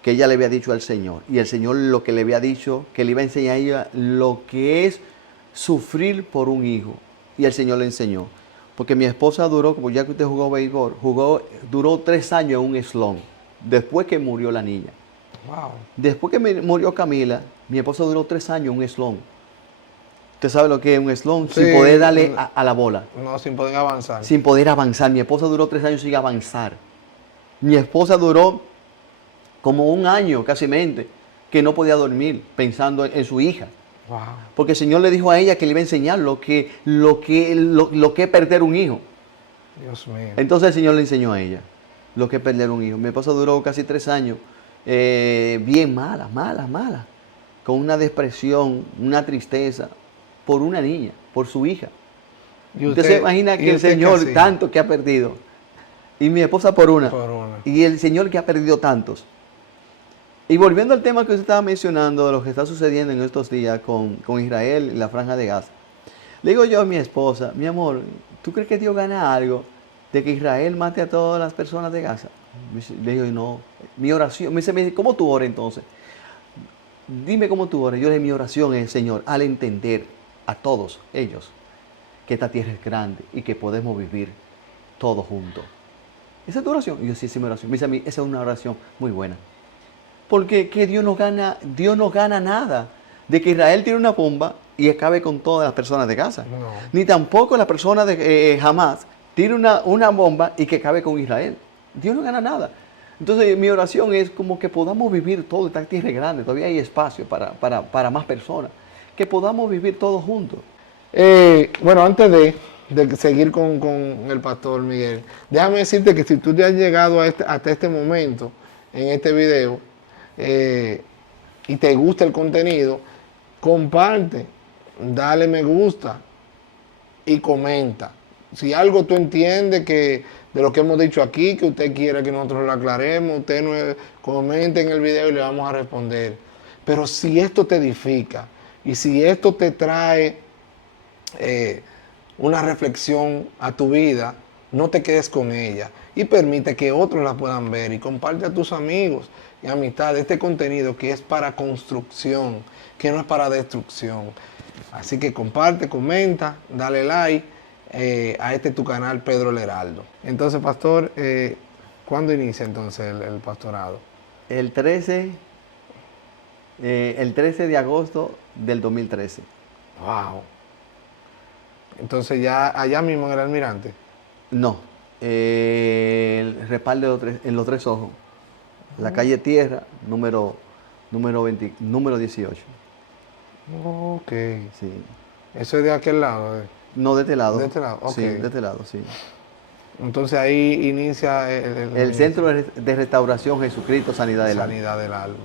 que ella le había dicho al Señor. Y el Señor lo que le había dicho, que le iba a enseñar a ella lo que es sufrir por un hijo. Y el Señor le enseñó. Porque mi esposa duró, como ya que usted jugó béisbol, duró 3 años en un slum, después que murió la niña. Wow. Después que murió Camila, mi esposa duró 3 años en un slum. ¿Usted sabe lo que es un slum? Sí, sin poder darle a la bola. No, sin poder avanzar. Sin poder avanzar. Mi esposa duró 3 años sin avanzar. Mi esposa duró como 1 año, casi mente, que no podía dormir pensando en su hija. Wow. Porque el Señor le dijo a ella que le iba a enseñar lo que es perder un hijo. Dios mío. Entonces el Señor le enseñó a ella lo que es perder un hijo. Mi esposa duró casi 3 años bien mala, con una depresión, una tristeza, por una niña, por su hija. ¿Y Usted se imagina que el Señor tanto que ha perdido, y mi esposa por una, y el Señor que ha perdido tantos. Y volviendo al tema que usted estaba mencionando, de lo que está sucediendo en estos días con Israel y la Franja de Gaza, le digo yo a mi esposa, mi amor, ¿tú crees que Dios gana algo de que Israel mate a todas las personas de Gaza? Le digo, no, mi oración, me dice, ¿cómo tú oras entonces? Dime cómo tú oras. Yo le digo, mi oración es, Señor, al entender a todos ellos que esta tierra es grande y que podemos vivir todos juntos. ¿Esa es tu oración? Y yo, sí, mi oración. Me dice a mí, esa es una oración muy buena. Porque que Dios no gana nada de que Israel tire una bomba y acabe con todas las personas de Gaza. No. Ni tampoco la persona de Hamas tire una bomba y que acabe con Israel. Dios no gana nada. Entonces mi oración es como que podamos vivir todo, esta tierra es grande, todavía hay espacio para más personas, que podamos vivir todos juntos. Bueno, antes de seguir con el pastor Miguel, déjame decirte que si tú te has llegado hasta este momento en este video y te gusta el contenido, comparte, dale me gusta y comenta. Si algo tú entiendes que de lo que hemos dicho aquí, que usted quiere que nosotros lo aclaremos, usted nos comente en el video y le vamos a responder. Pero si esto te edifica y si esto te trae una reflexión a tu vida, no te quedes con ella y permite que otros la puedan ver y comparte a tus amigos y amistades este contenido que es para construcción, que no es para destrucción. Así que comparte, comenta, dale like a este tu canal Pedro el Heraldo. Entonces, pastor, ¿cuándo inicia entonces el pastorado? El 13 de agosto del 2013. Wow. Entonces ya allá mismo en el Almirante. No, el respaldo en los Tres Ojos, la calle Tierra, número 18. Ok. Sí. Eso es de aquel lado. No, de este lado. De este lado, ok. Sí, de este lado, sí. Entonces ahí inicia El Centro de Restauración Jesucristo Sanidad del Alma. Sanidad del Alma.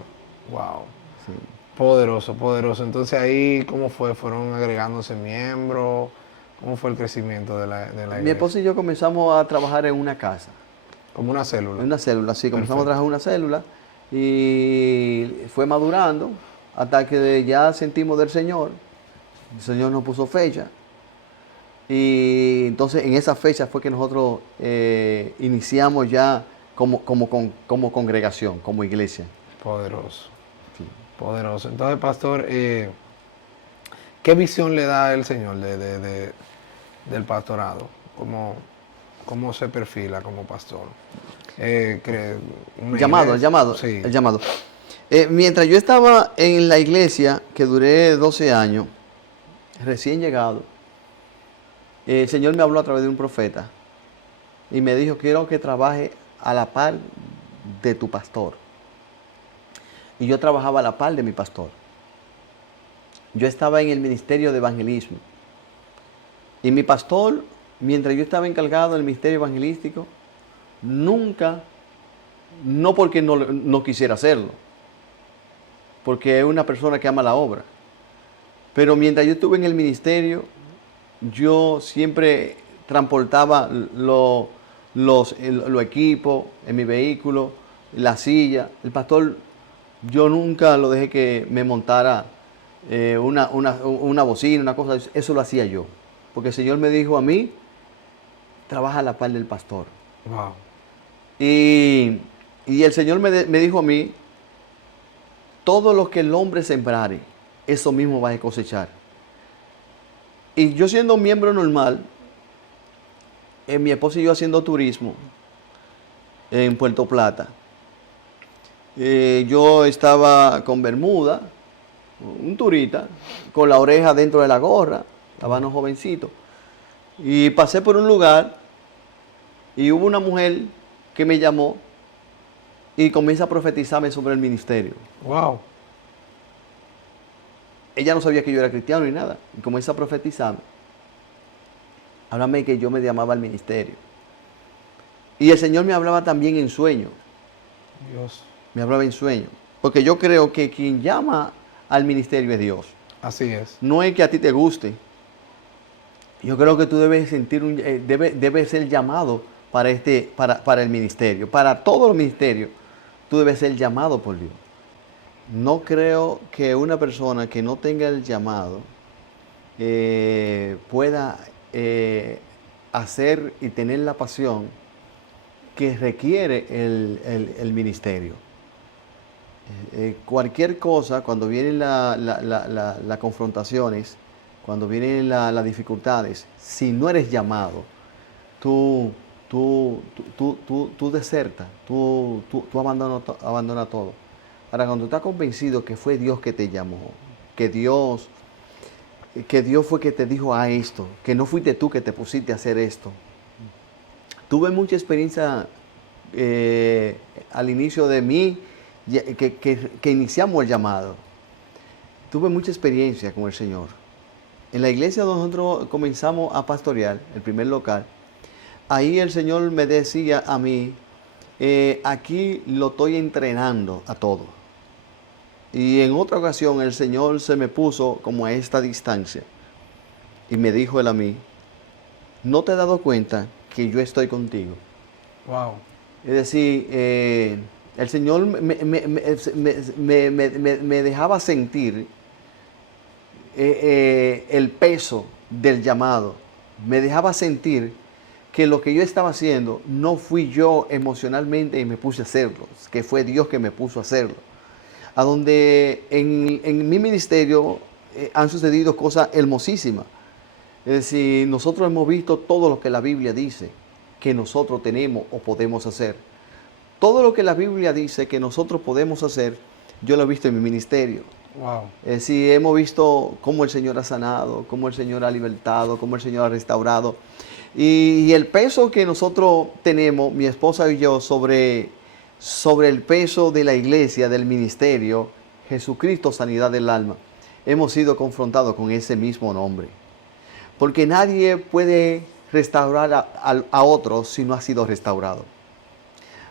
Wow. Sí. Poderoso, poderoso. Entonces ahí, ¿cómo fue? ¿Fueron agregándose miembros? ¿Cómo fue el crecimiento de la iglesia? Mi esposa y yo comenzamos a trabajar en una casa. Como una célula. En una célula, sí. Comenzamos a trabajar en una célula y fue madurando hasta que ya sentimos del Señor. El Señor nos puso fecha. Y entonces en esa fecha fue que nosotros iniciamos ya como congregación, como iglesia. Poderoso. Sí. Poderoso. Entonces, pastor, ¿qué visión le da el Señor del pastorado? ¿Cómo se perfila como pastor? El llamado. Sí. El llamado. Mientras yo estaba en la iglesia, que duré 12 años, recién llegado, el Señor me habló a través de un profeta y me dijo, quiero que trabaje a la par de tu pastor. Y yo trabajaba a la par de mi pastor. Yo estaba en el ministerio de evangelismo. Y mi pastor, mientras yo estaba encargado del ministerio evangelístico, nunca, no porque no quisiera hacerlo, porque es una persona que ama la obra. Pero mientras yo estuve en el ministerio, yo siempre transportaba los equipos en mi vehículo, la silla. El pastor, yo nunca lo dejé que me montara una bocina, una cosa. Eso lo hacía yo. Porque el Señor me dijo a mí, trabaja a la par del pastor. Wow. Y el Señor me dijo a mí, todo lo que el hombre sembrare, eso mismo va a cosechar. Y yo siendo un miembro normal, mi esposa y yo haciendo turismo en Puerto Plata, yo estaba con bermuda, un turista, con la oreja dentro de la gorra, estábamos jovencitos, y pasé por un lugar y hubo una mujer que me llamó y comienza a profetizarme sobre el ministerio. Wow. Ella no sabía que yo era cristiano ni nada. Y comienza a profetizarme. Háblame que yo me llamaba al ministerio. Y el Señor me hablaba también en sueño. Dios. Me hablaba en sueño. Porque yo creo que quien llama al ministerio es Dios. Así es. No es que a ti te guste. Yo creo que tú debes sentir debes ser llamado para el ministerio. Para todos los ministerios, tú debes ser llamado por Dios. No creo que una persona que no tenga el llamado pueda hacer y tener la pasión que requiere el ministerio. Cualquier cosa, cuando vienen las confrontaciones, cuando vienen las dificultades, si no eres llamado, tú desertas, tú abandonas todo. Ahora, cuando tú estás convencido que fue Dios que te llamó, que Dios fue que te dijo a esto, que no fuiste tú que te pusiste a hacer esto. Tuve mucha experiencia al inicio de mí, que iniciamos el llamado. Tuve mucha experiencia con el Señor. En la iglesia donde nosotros comenzamos a pastorear, el primer local, ahí el Señor me decía a mí, aquí lo estoy entrenando a todo. Y en otra ocasión el Señor se me puso como a esta distancia y me dijo él a mí, ¿no te has dado cuenta que yo estoy contigo? Wow. Es decir, el Señor me dejaba sentir el peso del llamado. Me dejaba sentir que lo que yo estaba haciendo no fui yo emocionalmente y me puse a hacerlo, que fue Dios que me puso a hacerlo. A donde en mi ministerio han sucedido cosas hermosísimas. Es decir, nosotros hemos visto todo lo que la Biblia dice que nosotros tenemos o podemos hacer. Todo lo que la Biblia dice que nosotros podemos hacer, yo lo he visto en mi ministerio. Wow. Es decir, hemos visto cómo el Señor ha sanado, cómo el Señor ha libertado, cómo el Señor ha restaurado. Y el peso que nosotros tenemos, mi esposa y yo, sobre el peso de la iglesia, del ministerio, Jesucristo, sanidad del alma, hemos sido confrontados con ese mismo nombre. Porque nadie puede restaurar a otros si no ha sido restaurado.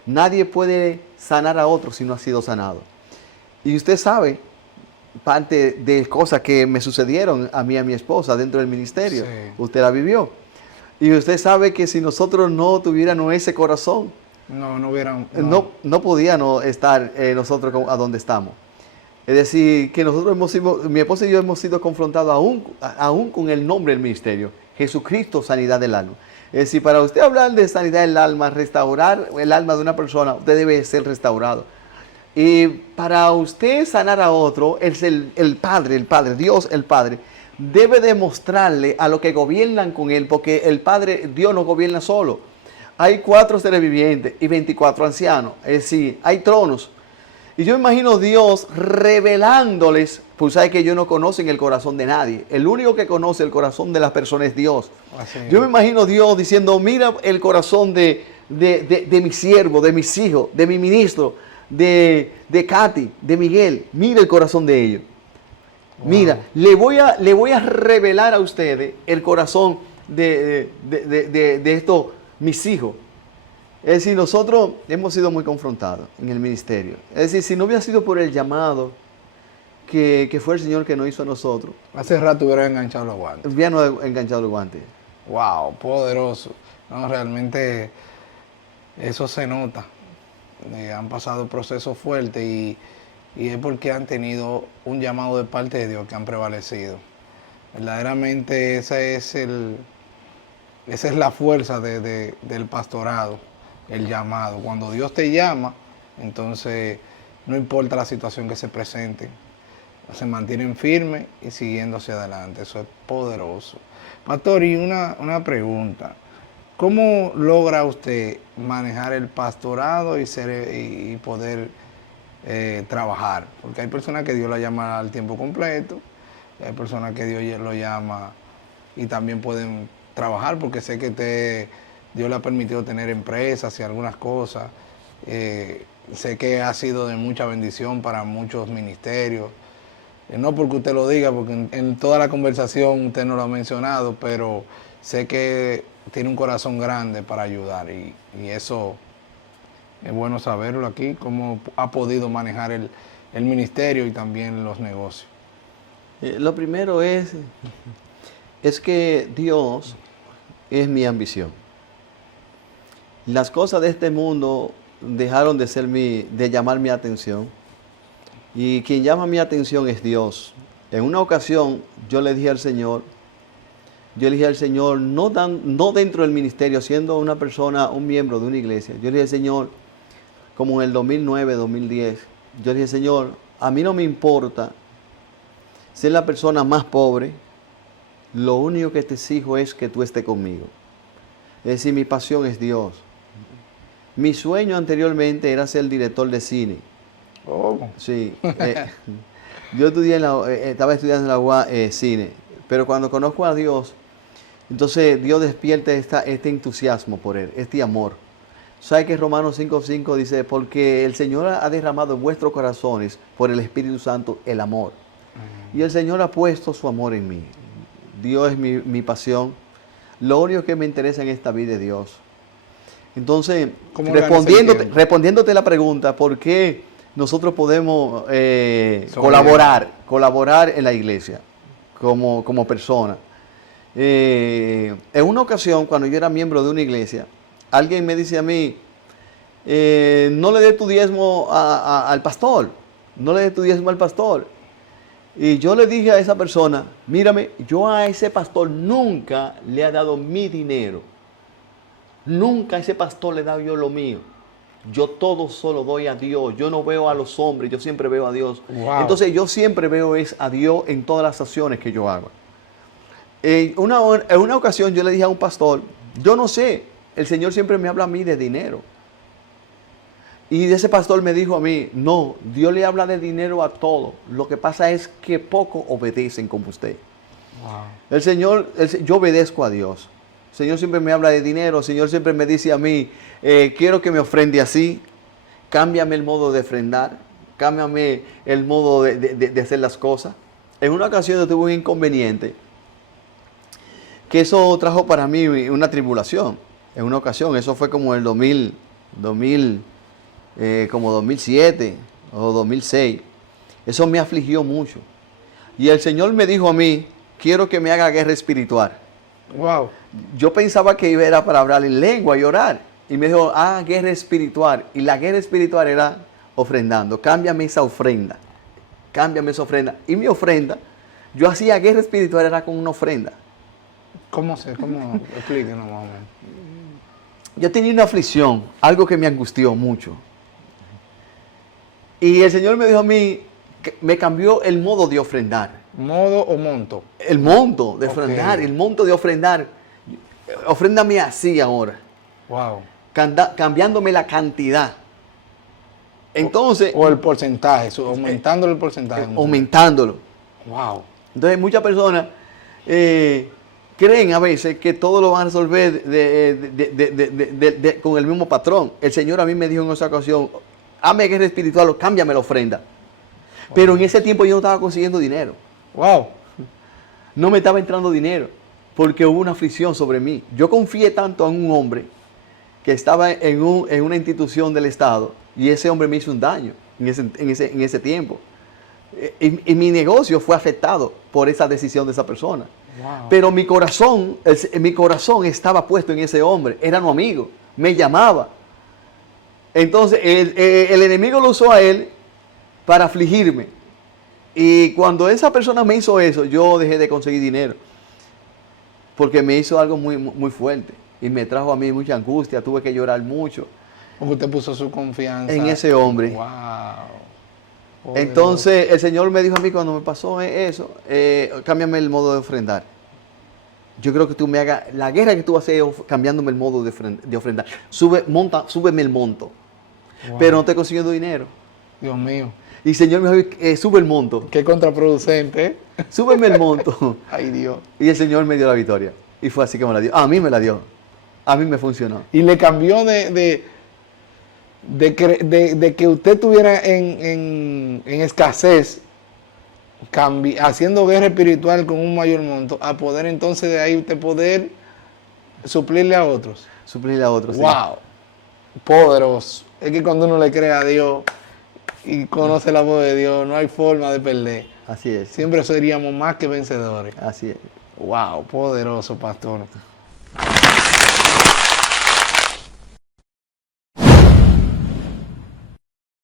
Nadie puede sanar a otros si no ha sido sanado. Y usted sabe, parte de cosas que me sucedieron a mí y a mi esposa dentro del ministerio. Sí. Usted la vivió. Y usted sabe que si nosotros no tuviéramos ese corazón, no podíamos estar nosotros a donde estamos. Es decir, que nosotros mi esposa y yo hemos sido confrontados aún con el nombre del ministerio, Jesucristo, sanidad del alma. Es decir, para usted hablar de sanidad del alma, restaurar el alma de una persona, usted debe ser restaurado. Y para usted sanar a otro, es el Padre, Dios el Padre, debe demostrarle a los que gobiernan con Él, porque el Padre, Dios no gobierna solo. Hay 4 seres vivientes y 24 ancianos, es decir, hay tronos. Y yo imagino Dios revelándoles, pues sabe que ellos no conocen el corazón de nadie. El único que conoce el corazón de las personas es Dios. Yo me imagino Dios diciendo, mira el corazón de mi siervo, de mis hijos, de mi ministro, de Katy, de Miguel. Mira el corazón de ellos. Wow. Mira, le voy a revelar a ustedes el corazón de estos mis hijos. Es decir, nosotros hemos sido muy confrontados en el ministerio. Es decir, si no hubiera sido por el llamado, que fue el Señor que nos hizo a nosotros. Hace rato hubiera enganchado los guantes. Ya no he enganchado los guantes. Wow, poderoso. No, realmente eso se nota. Han pasado procesos fuertes y es porque han tenido un llamado de parte de Dios que han prevalecido. Verdaderamente esa es la fuerza del pastorado, el llamado. Cuando Dios te llama, entonces no importa la situación que se presente, se mantienen firmes y siguiendo hacia adelante. Eso es poderoso. Pastor, y una pregunta. ¿Cómo logra usted manejar el pastorado y poder trabajar? Porque hay personas que Dios la llama al tiempo completo, y hay personas que Dios lo llama y también pueden trabajar, porque sé que Dios le ha permitido tener empresas y algunas cosas. Sé que ha sido de mucha bendición para muchos ministerios. No porque usted lo diga, porque en toda la conversación usted no lo ha mencionado, pero sé que tiene un corazón grande para ayudar y eso es bueno saberlo aquí, cómo ha podido manejar el ministerio y también los negocios. Lo primero es que Dios es mi ambición. Las cosas de este mundo dejaron de llamar mi atención, y quien llama mi atención es Dios. En una ocasión yo le dije al Señor, no dentro del ministerio, siendo una persona, un miembro de una iglesia, yo le dije al Señor, como en el 2009, 2010, yo le dije, Señor, a mí no me importa ser la persona más pobre, lo único que te exijo es que tú estés conmigo. Es decir, mi pasión es Dios. Mi sueño anteriormente era ser director de cine. Oh. Sí. Yo estaba estudiando en la UAS cine, pero cuando conozco a Dios, entonces Dios despierta este entusiasmo por Él, este amor. ¿Sabe que Romanos 5:5 dice, porque el Señor ha derramado en vuestros corazones por el Espíritu Santo el amor? Y el Señor ha puesto su amor en mí. Dios es mi pasión. Lo único que me interesa en esta vida es Dios. Entonces, respondiéndote la pregunta, ¿por qué nosotros podemos colaborar en la iglesia como persona? En una ocasión, cuando yo era miembro de una iglesia, alguien me dice a mí, no le dé tu diezmo al pastor, no le dé tu diezmo al pastor. Y yo le dije a esa persona, mírame, yo a ese pastor nunca le he dado mi dinero. Nunca a ese pastor le he dado yo lo mío. Yo todo solo doy a Dios. Yo no veo a los hombres, yo siempre veo a Dios. Wow. Entonces yo siempre veo a Dios en todas las acciones que yo hago. En una ocasión yo le dije a un pastor, yo no sé, el Señor siempre me habla a mí de dinero. Y ese pastor me dijo a mí, no, Dios le habla de dinero a todos. Lo que pasa es que pocos obedecen como usted. Wow. Yo obedezco a Dios. El Señor siempre me habla de dinero. El Señor siempre me dice a mí, quiero que me ofrende así. Cámbiame el modo de ofrendar. Cámbiame el modo de hacer las cosas. En una ocasión yo tuve un inconveniente, que eso trajo para mí una tribulación. En una ocasión, eso fue como el 2007 o 2006. Eso me afligió mucho. Y el Señor me dijo a mí, quiero que me haga guerra espiritual. Wow. Yo pensaba que era para hablar en lengua y orar. Y me dijo, guerra espiritual. Y la guerra espiritual era ofrendando. Cámbiame esa ofrenda. Cámbiame esa ofrenda. Y mi ofrenda, yo hacía guerra espiritual, era con una ofrenda. ¿Cómo? Explíquenos más o menos. Yo tenía una aflicción, algo que me angustió mucho. Y el Señor me dijo a mí, me cambió el modo de ofrendar. ¿Modo o monto? El monto de ofrendar, Okay. el monto de ofrendar. Ofréndame así ahora. Wow. Cambiándome la cantidad. Entonces, O el porcentaje, aumentándole el porcentaje. aumentándolo. Wow. Entonces, muchas personas creen a veces que todo lo van a resolver con el mismo patrón. El Señor a mí me dijo en esa ocasión, hazme guerra espiritual o cámbiame la ofrenda. Pero en ese tiempo yo no estaba consiguiendo dinero. Wow. No me estaba entrando dinero porque hubo una aflicción sobre mí. Yo confié tanto en un hombre que estaba en una institución del Estado y ese hombre me hizo un daño en ese tiempo. Y mi negocio fue afectado por esa decisión de esa persona. Wow. Pero mi corazón estaba puesto en ese hombre. Era un amigo. Me llamaba. Entonces, el enemigo lo usó a él para afligirme. Y cuando esa persona me hizo eso, yo dejé de conseguir dinero. Porque me hizo algo muy, muy fuerte. Y me trajo a mí mucha angustia. Tuve que llorar mucho Porque usted puso su confianza en ese hombre. Wow. Entonces, el Señor me dijo a mí cuando me pasó eso, cámbiame el modo de ofrendar. Yo creo que tú me hagas, la guerra que tú haces es cambiándome el modo de ofrendar. Súbeme el monto. Wow. Pero no estoy consiguiendo dinero. Dios mío. Y el Señor me dijo, sube el monto. Qué contraproducente, ¿eh? Súbeme el monto. Ay, Dios. Y el Señor me dio la victoria. Y fue así que me la dio. A mí me la dio. A mí me funcionó. Y le cambió de que usted estuviera en escasez, haciendo guerra espiritual con un mayor monto, a poder entonces de ahí usted poder suplirle a otros. Suplirle a otros. Wow, poderoso. Es que cuando uno le cree a Dios y conoce la voz de Dios, no hay forma de perder. Así es. Siempre seríamos más que vencedores. Así es. Wow, poderoso, pastor.